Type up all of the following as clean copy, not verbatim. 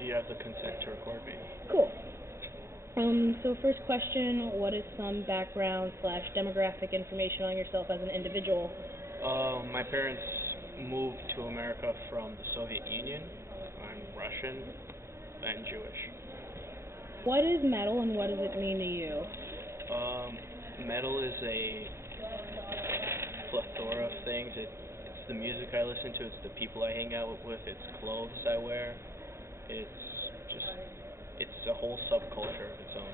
You have the consent to record me. Cool. So first question, what is some background slash demographic information on yourself as an individual? My parents moved to America from the Soviet Union. I'm Russian and Jewish. What is metal and what does it mean to you? Metal is a plethora of things. It's the music I listen to. It's the people I hang out with. It's clothes I wear. It's just it's a whole subculture of its own.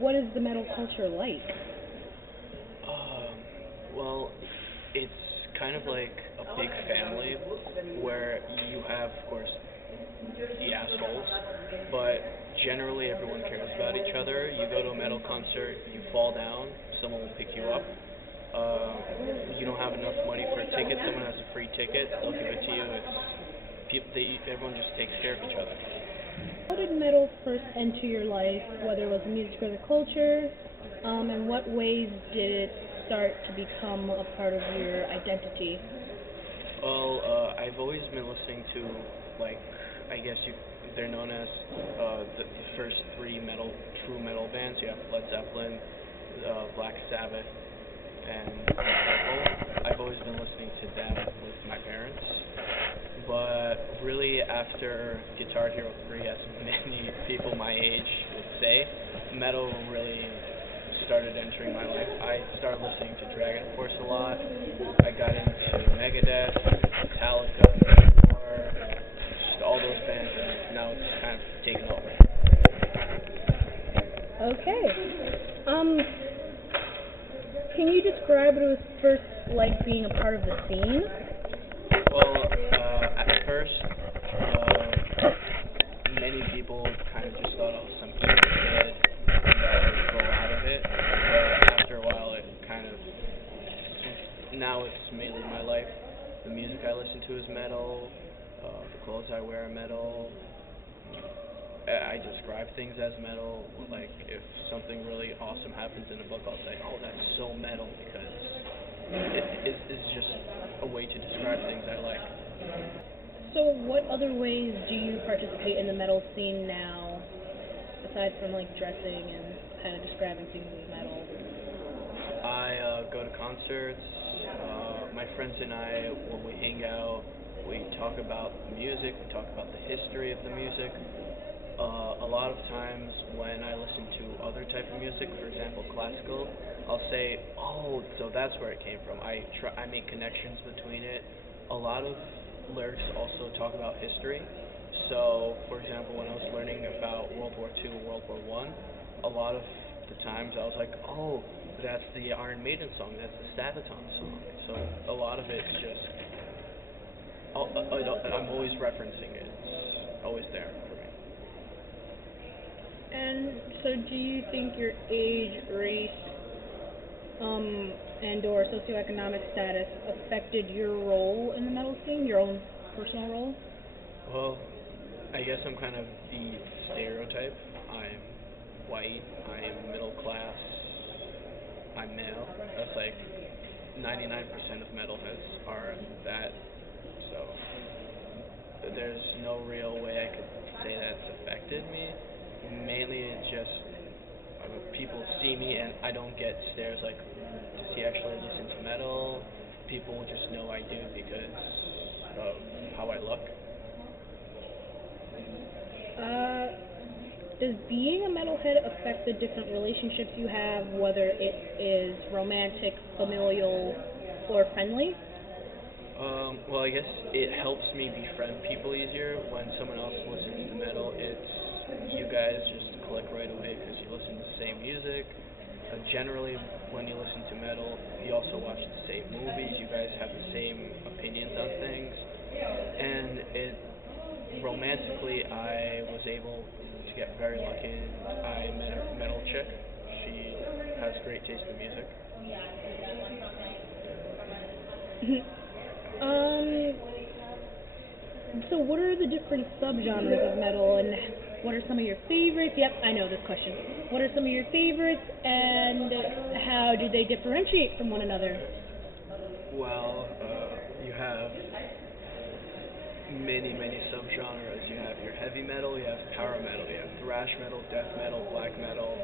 What is the metal culture like? Um, well, it's kind of like a big family where you have, of course, the assholes, but generally everyone cares about each other. You go to a metal concert, you fall down, someone will pick you up. You don't have enough money for a ticket, someone has a free ticket, they'll give it to you. Everyone just takes care of each other. How did metal first enter your life, whether it was the music or the culture? In what ways did it start to become a part of your identity? Well, I've always been listening to, like, I guess they're known as the first three true metal bands. You have Led Zeppelin, Black Sabbath, and Purple. I've always been listening to them with my parents. But really, after Guitar Hero 3, as many people my age would say, metal really started entering my life. I started listening to Dragon Force a lot. I got into Megadeth, Metallica, Thor, just all those bands, and now it's kind of taken over. Okay. Can you describe what it was first like being a part of the scene? Well, at first, many people kind of just thought I was some emo kid that would grow out of it. But after a while, it kind of now it's mainly my life. The music I listen to is metal. The clothes I wear are metal. I describe things as metal. Like if something really awesome happens in a book, I'll say, "Oh, that's so metal," because it's just a way to describe things I like. So, what other ways do you participate in the metal scene now, aside from like dressing and kind of describing things as metal? I go to concerts. My friends and I, when we hang out, we talk about music. We talk about the history of the music. A lot of times when I listen to other type of music, for example classical, I'll say, "Oh, so that's where it came from." I make connections between it. A lot of lyrics also talk about history. So, for example, when I was learning about World War II and World War One, a lot of the times I was like, "Oh, that's the Iron Maiden song. That's the Sabaton song." So a lot of it's just I'm always referencing it. It's always there for me. And so, do you think your age, race, and/or socioeconomic status affected your role in the metal scene, your own personal role? Well, I guess I'm kind of the stereotype. I'm white. I'm middle class. I'm male. That's like 99% of metalheads are that. So there's no real way I could say that's affected me. Mainly, it's just people see me and I don't get stares like, does he actually listen to metal? People just know I do because of how I look. Uh, does being a metalhead affect the different relationships you have, whether it is romantic, familial, or friendly? Well, I guess it helps me befriend people easier when someone else listens to metal. You guys just click right away because you listen to the same music. Generally, when you listen to metal, you also watch the same movies. You guys have the same opinions on things, and romantically, I was able to get very lucky. I met a metal chick. She has great taste in music. um, so what are the different subgenres of metal, and what are some of your favorites? Yep, I know this question. What are some of your favorites, and how do they differentiate from one another? Well, you have many subgenres. You have your heavy metal, you have power metal, you have thrash metal, death metal, black metal,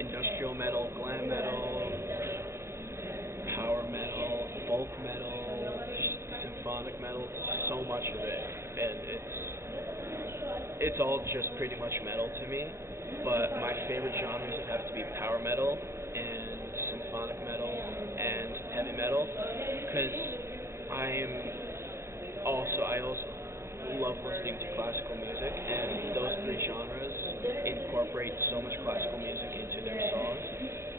industrial metal, glam metal, power metal, folk metal, just symphonic metal, so much of it, and it's all just pretty much metal to me. But my favorite genres would have to be power metal and symphonic metal and heavy metal, because I also love listening to classical music, and those three genres incorporate so much classical music into their songs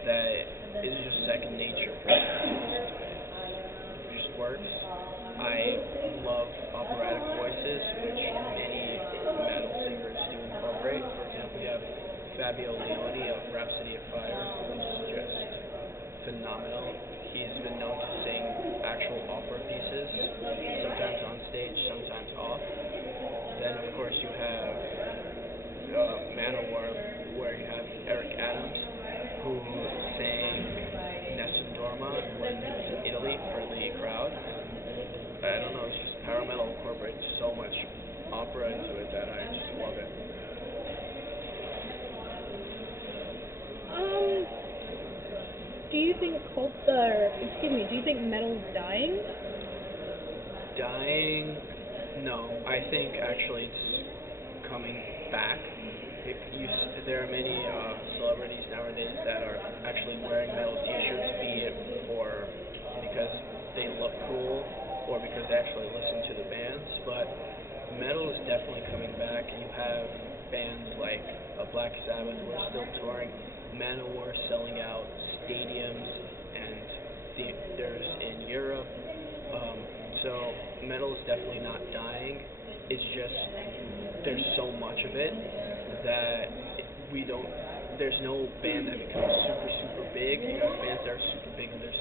that it is just second nature for me to listen to it. It just works. I love operatic voices, which many metal singers do incorporate. For example, you have Fabio Leone of Rhapsody of Fire, who's just phenomenal. He's been known to sing actual opera pieces, sometimes on stage, sometimes off. Then, of course, you have Manowar, where you have Eric Adams, who sang Nessun Dorma when he was in Italy for the crowd. And I don't know, it's just power metal incorporates so much opera into it that I just love it. Um, do you think metal's dying? Dying? No, I think actually it's coming back. There are many celebrities nowadays that are actually wearing metal T-shirts, be it for because they look cool or because they actually listen to the bands. But metal is definitely coming back. You have bands like Black Sabbath who are still touring, Manowar selling out stadiums and theaters in Europe. Um, so metal is definitely not dying. It's just there's so much of it that we don't. There's no band that becomes super big. You have bands that are super big in their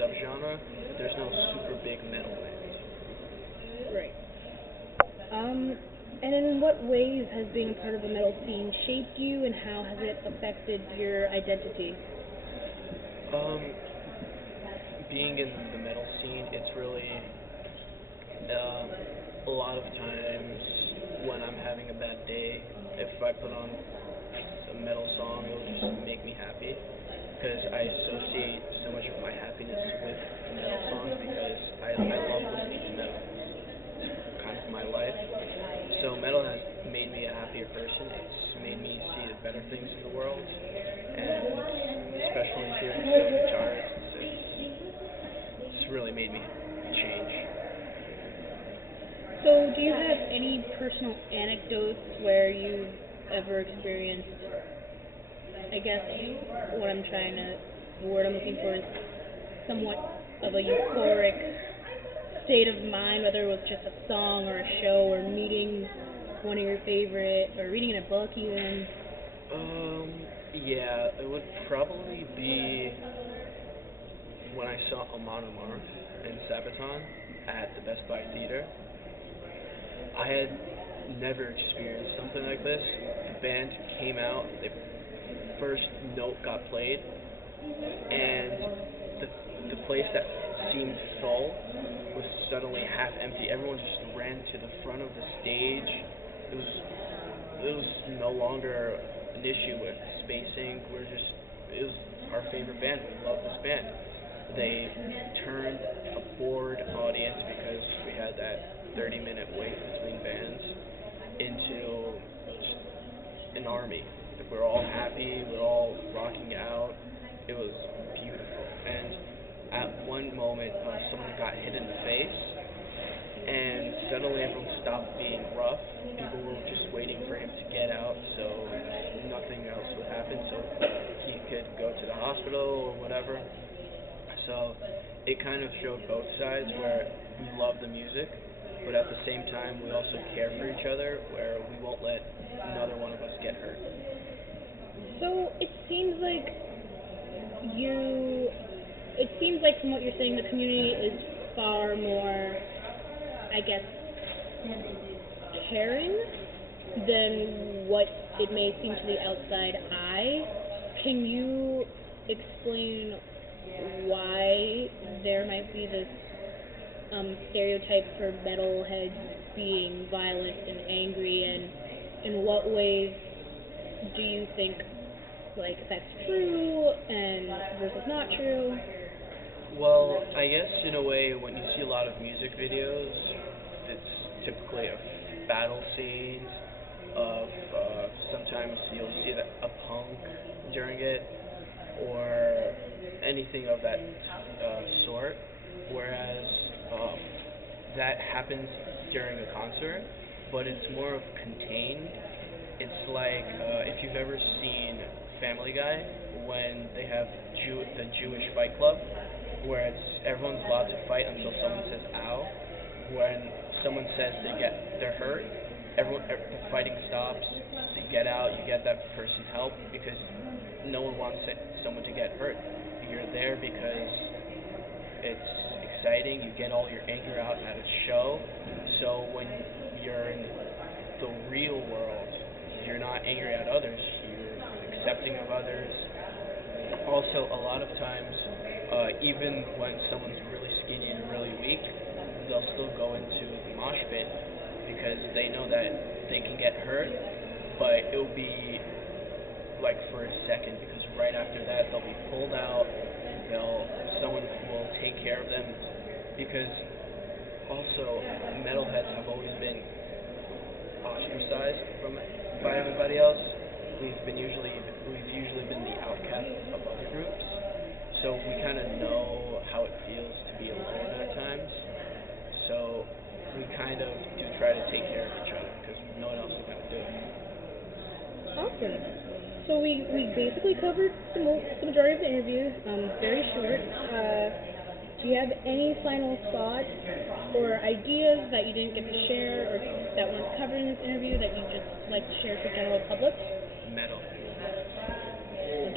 subgenre, but there's no super big metal band. Right. Um, and in what ways has being a part of the metal scene shaped you, and how has it affected your identity? Um, Being in the metal scene, it's really um, a lot of times when I'm having a bad day, if I put on a metal song, it'll just make me happy because I associate so much of my happiness with metal songs because I love listening to metal. It's kind of my life. So metal has made me a happier person. It's made me see the better things in the world, and especially hearing steel guitars, it's really made me change. So, do you have any personal anecdotes where you've ever experienced, I guess, what I'm trying to, the word I'm looking for is somewhat of a euphoric state of mind, whether it was just a song or a show or meeting one of your favorite, or reading in a book even? Um, yeah, it would probably be when I saw Amon Amarth and Sabaton at the Best Buy Theater. I had never experienced something like this. The band came out, the first note got played, and the the place that seemed full was suddenly half empty. Everyone just ran to the front of the stage. It was it was no longer an issue with spacing. It was our favorite band. We love this band. They turned a bored audience because we had that 30-minute wait between bands into just an army. We're all happy, we're all rocking out. It was beautiful. And at one moment, someone got hit in the face, and suddenly everyone stopped being rough. People were just waiting for him to get out, so nothing else would happen, so he could go to the hospital or whatever. So it kind of showed both sides where we love the music, but at the same time we also care for each other, where we won't let another one of us get hurt. So, you, it seems like from what you're saying, the community is far more, I guess, caring than what it may seem to the outside eye. Can you explain why there might be this stereotype for metalheads being violent and angry, and in what ways do you think like that's true and versus not true? Well, I guess in a way, when you see a lot of music videos, it's typically of battle scenes, of sometimes you'll see a punk during it, or anything of that sort. Whereas um, that happens during a concert, but it's more of contained. It's like if you've ever seen Family Guy when they have the Jewish Fight Club, where everyone's allowed to fight until someone says "ow." When someone says they're hurt, the fighting stops. You get out, you get that person's help because no one wants someone to get hurt. You're there because it's exciting. You get all your anger out at a show. So when you're in the real world, you're not angry at others. You're accepting of others. Also, a lot of times, even when someone's really skinny and really weak, they'll still go into the mosh pit because they know that they can get hurt, but it'll be like for a second because right after that they'll be pulled out. They'll Someone will take care of them because also metalheads have always been ostracized from by everybody else. We've usually been the outcast of other groups, so we kind of know how it feels to be alone at times. So we kind of do try to take care of each other because no one else is gonna do it. Awesome. So we basically covered the majority of the interview. Very short. Do you have any final thoughts or ideas that you didn't get to share or that weren't covered in this interview that you just like to share with the general public? Metal.